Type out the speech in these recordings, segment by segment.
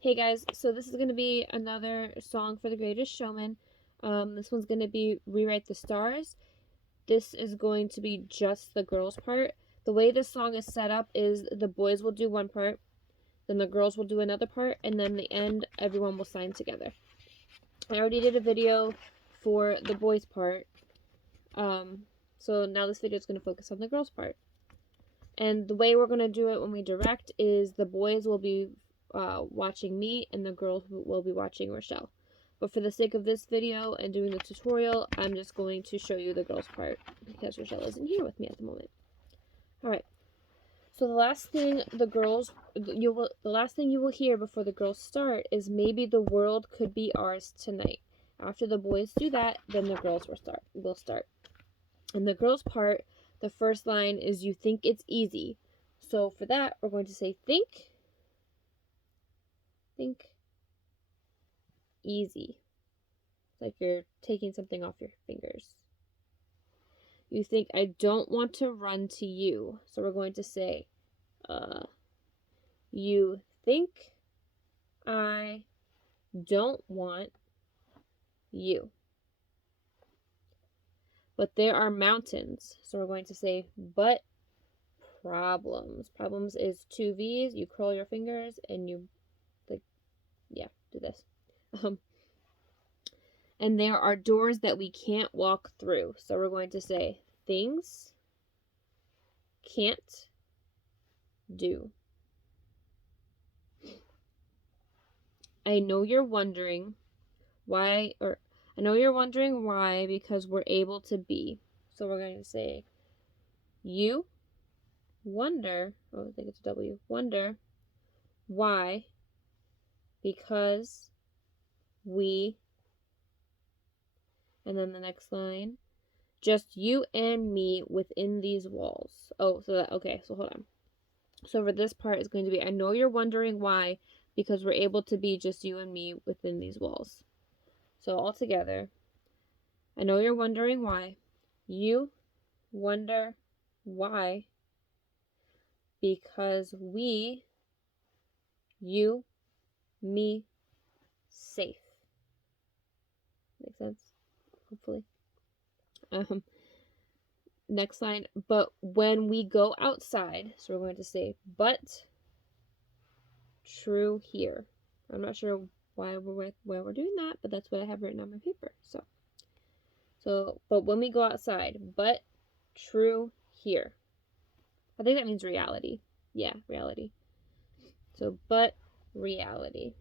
Hey guys, so this is going to be another song for the Greatest Showman. This one's going to be Rewrite the Stars. This is going to be just the girls' part. The way this song is set up is the boys will do one part, then the girls will do another part, and then the end, everyone will sign together. I already did a video for the boys' part, so now this video is going to focus on the girls' part. And the way we're going to do it when we direct is the boys will be watching me and the girls will be watching Rochelle. But for the sake of this video and doing the tutorial, I'm just going to show you the girls part because Rochelle isn't here with me at the moment. Alright, so the last thing the last thing you will hear before the girls start is maybe the world could be ours tonight. After the boys do that, then the girls will start. And the girls part, the first line is you think it's easy. So for that, we're going to say think easy. Like you're taking something off your fingers. You think I don't want to run to you. So we're going to say, you think I don't want you. But there are mountains. So we're going to say, but problems. Problems is two V's. You curl your fingers and you, do this. And there are doors that we can't walk through. So we're going to say things can't do. I know you're wondering why, because we're able to be. So we're going to say you wonder, I think it's a W, wonder why, because we, and then the next line, just you and me within these walls. So hold on. So for this part, it's going to be, I know you're wondering why, because we're able to be just you and me within these walls. So all together, I know you're wondering why. You wonder why, because we, you, me, safe. Make sense? Hopefully. Next line, but when we go outside, so we're going to say, but true here. I'm not sure why we're doing that, but that's what I have written on my paper. So, but when we go outside, but true here. I think that means reality. Yeah, reality. So, but reality.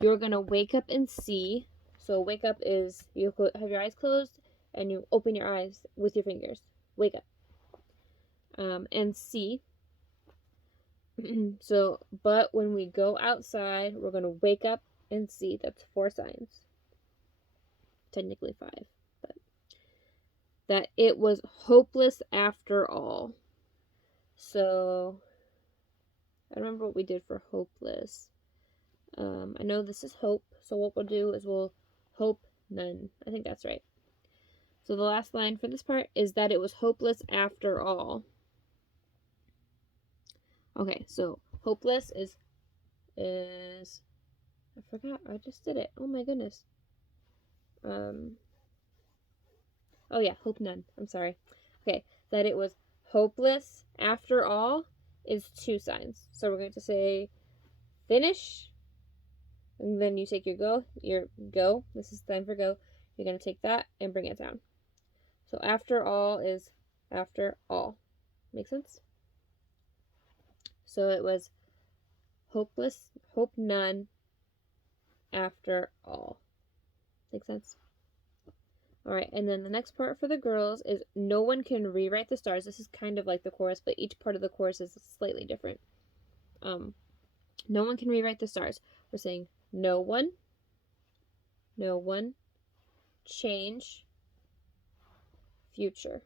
You're going to wake up and see. So, wake up is you have your eyes closed and you open your eyes with your fingers. Wake up. And see. So, but when we go outside, we're going to wake up and see. That's 4 signs. Technically 5. But that it was hopeless after all. So, I don't remember what we did for hopeless. I know this is hope, so what we'll do is we'll hope none. I think that's right. So the last line for this part is that it was hopeless after all. Okay, so hopeless is I forgot. I just did it. Oh my goodness. Oh yeah, hope none. I'm sorry. Okay, that it was hopeless after all is 2 signs. So we're going to say finish. And then you take your go. This is time for go. You're going to take that and bring it down. So after all is after all. Make sense? So it was hopeless, hope none, after all. Make sense? Alright, and then the next part for the girls is no one can rewrite the stars. This is kind of like the chorus, but each part of the chorus is slightly different. No one can rewrite the stars. We're saying no one, change, future.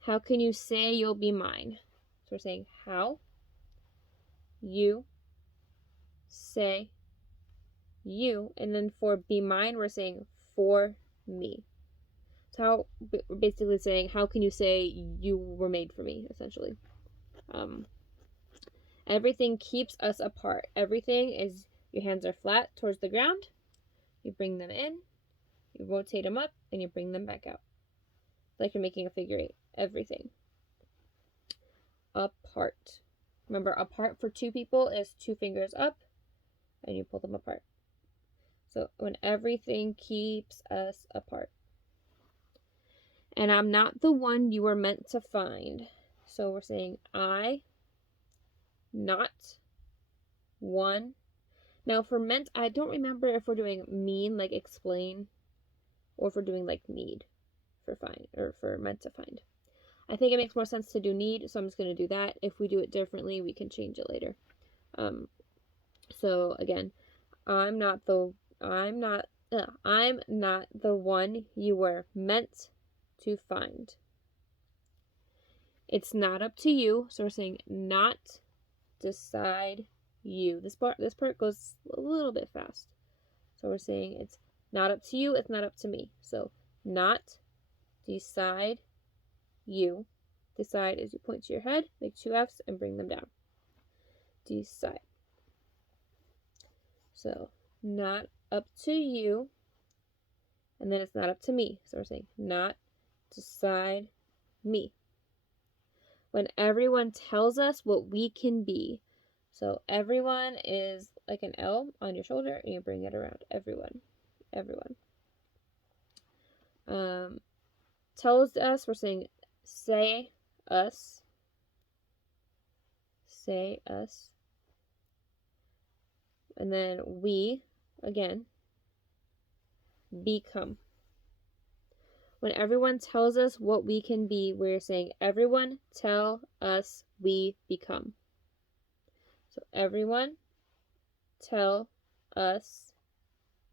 How can you say you'll be mine? So we're saying how, you, say, you, and then for be mine, we're saying for me. So how, we're basically saying, how can you say you were made for me, essentially. Everything keeps us apart. Everything is, your hands are flat towards the ground. You bring them in, you rotate them up, and you bring them back out. Like you're making a figure eight. Everything. Apart. Remember, apart for two people is 2 fingers up, and you pull them apart. So when everything keeps us apart. And I'm not the one you were meant to find. So we're saying I, not one. Now for meant, I don't remember if we're doing mean, like explain, or if we're doing like need for find, or for meant to find. I think it makes more sense to do need, so I'm just going to do that. If we do it differently, we can change it later. So again, I'm not the one you were meant to find. It's not up to you, so we're saying not decide you. This part goes a little bit fast. So we're saying it's not up to you, it's not up to me. So not decide you. Decide is you point to your head, make 2 F's, and bring them down. Decide. So not up to you, and then it's not up to me. So we're saying not decide me. When everyone tells us what we can be. So everyone is like an L on your shoulder, and you bring it around. Everyone. Tells us, we're saying say us. Say us. And then we, again, become. When everyone tells us what we can be, we're saying everyone tell us we become. So everyone tell us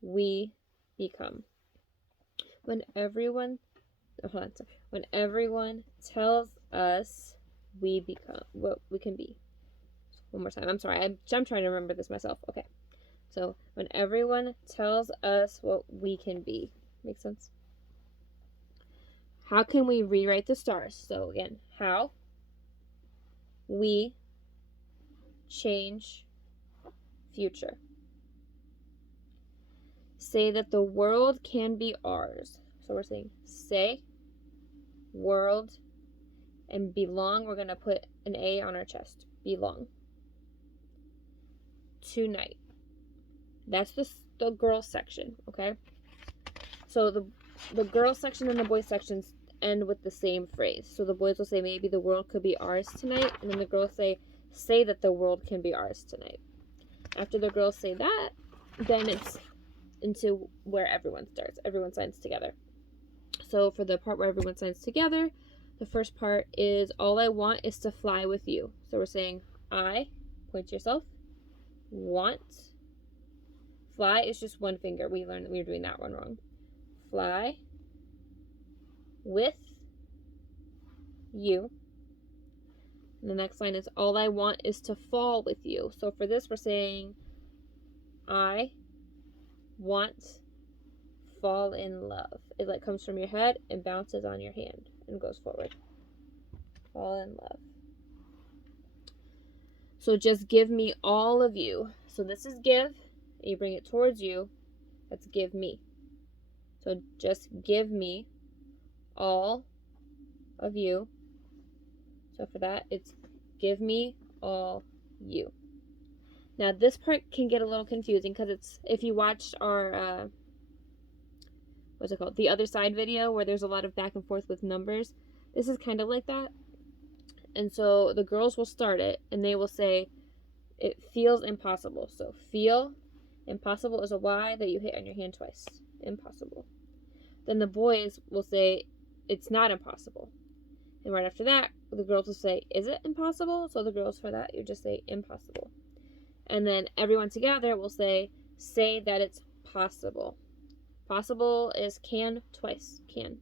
we become. When everyone tells us we become what we can be. One more time. I'm sorry. I'm trying to remember this myself. Okay. So when everyone tells us what we can be. Make sense? How can we rewrite the stars? So again, how we change future. Say that the world can be ours. So we're saying say, world, and belong. We're going to put an A on our chest. Belong. Tonight. That's the girls section, okay? So the girls section and the boys sections end with the same phrase. So the boys will say maybe the world could be ours tonight, and then the girls say that the world can be ours tonight. After the girls say that, then it's into where everyone starts. Everyone signs together. So for the part where everyone signs together, the first part is all I want is to fly with you. So we're saying I, point to yourself, want. Fly is just 1 finger. We learned that we were doing that one wrong. Fly with you. And the next line is all I want is to fall with you. So for this, we're saying I want fall in love. It like comes from your head and bounces on your hand and goes forward. Fall in love. So just give me all of you. So this is give, and you bring it towards you. That's give me. So just give me all of you. So for that, it's give me all you. Now this part can get a little confusing because it's, if you watched our what's it called, the other side video where there's a lot of back and forth with numbers, this is kind of like that. And so the girls will start it and they will say it feels impossible. So feel impossible is a Y that you hit on your hand twice. Impossible. Then the boys will say it's not impossible. And right after that, the girls will say, is it impossible? So the girls for that, you just say impossible. And then everyone together will say that it's possible. Possible is can twice. Can.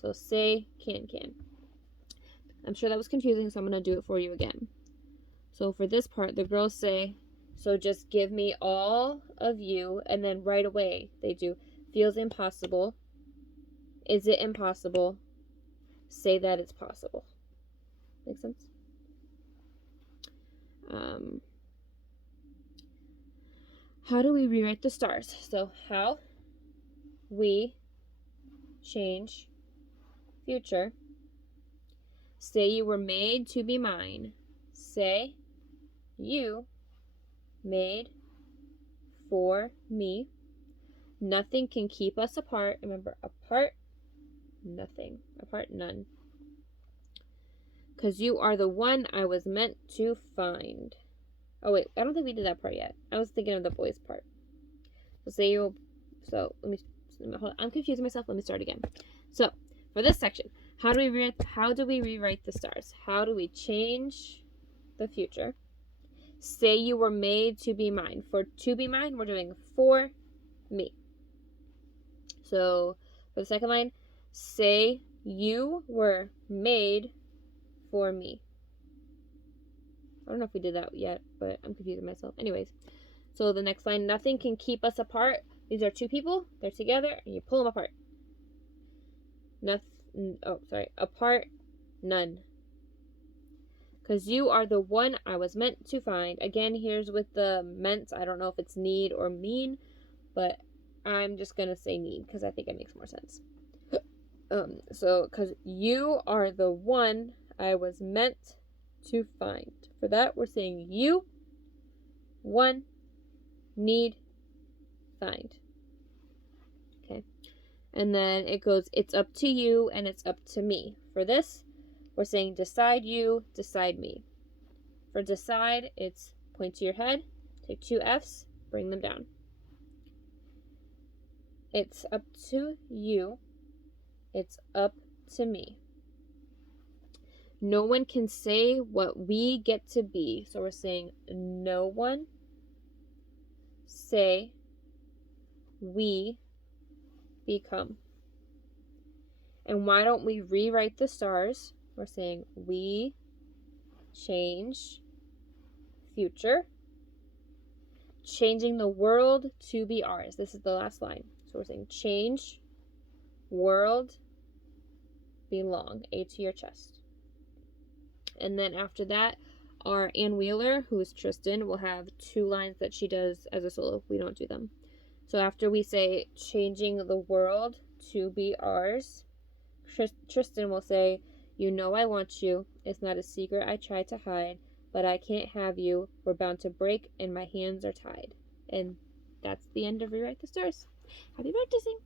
So say can. I'm sure that was confusing, so I'm going to do it for you again. So for this part, the girls say, so just give me all of you, and then right away they do feels impossible. Is it impossible? Say that it's possible. Make sense? How do we rewrite the stars? So how we change future. Say you were made to be mine. Say you made for me. Nothing can keep us apart. Remember, apart, nothing. Apart, none. 'Cause you are the one I was meant to find. Oh, wait. I don't think we did that part yet. I was thinking of the boys part. So let me, hold on. I'm confusing myself. Let me start again. So, for this section, how do we rewrite the stars? How do we change the future? Say you were made to be mine. For to be mine, we're doing for me. So, for the second line, say you were made for me. I don't know if we did that yet, but I'm confusing myself. Anyways, so the next line, nothing can keep us apart. These are two people. They're together, and you pull them apart. Apart, none. 'Cause you are the one I was meant to find. Again, here's with the meant. I don't know if it's need or mean, but I'm just going to say need because I think it makes more sense. Because you are the one I was meant to find. For that, we're saying you, one, need, find. Okay. And then it goes, it's up to you and it's up to me. For this, we're saying decide you, decide me. For decide, it's point to your head, take two F's, bring them down. It's up to you. It's up to me. No one can say what we get to be. So we're saying no one say we become. And why don't we rewrite the stars? We're saying we change future. Changing the world to be ours. This is the last line. So we're saying change world belong. A to your chest. And then after that, our Ann Wheeler, who is Tristan, will have two lines that she does as a solo. We don't do them. So after we say changing the world to be ours, Tristan will say, you know I want you. It's not a secret I try to hide, but I can't have you. We're bound to break and my hands are tied. And that's the end of Rewrite the Stars. Happy practicing!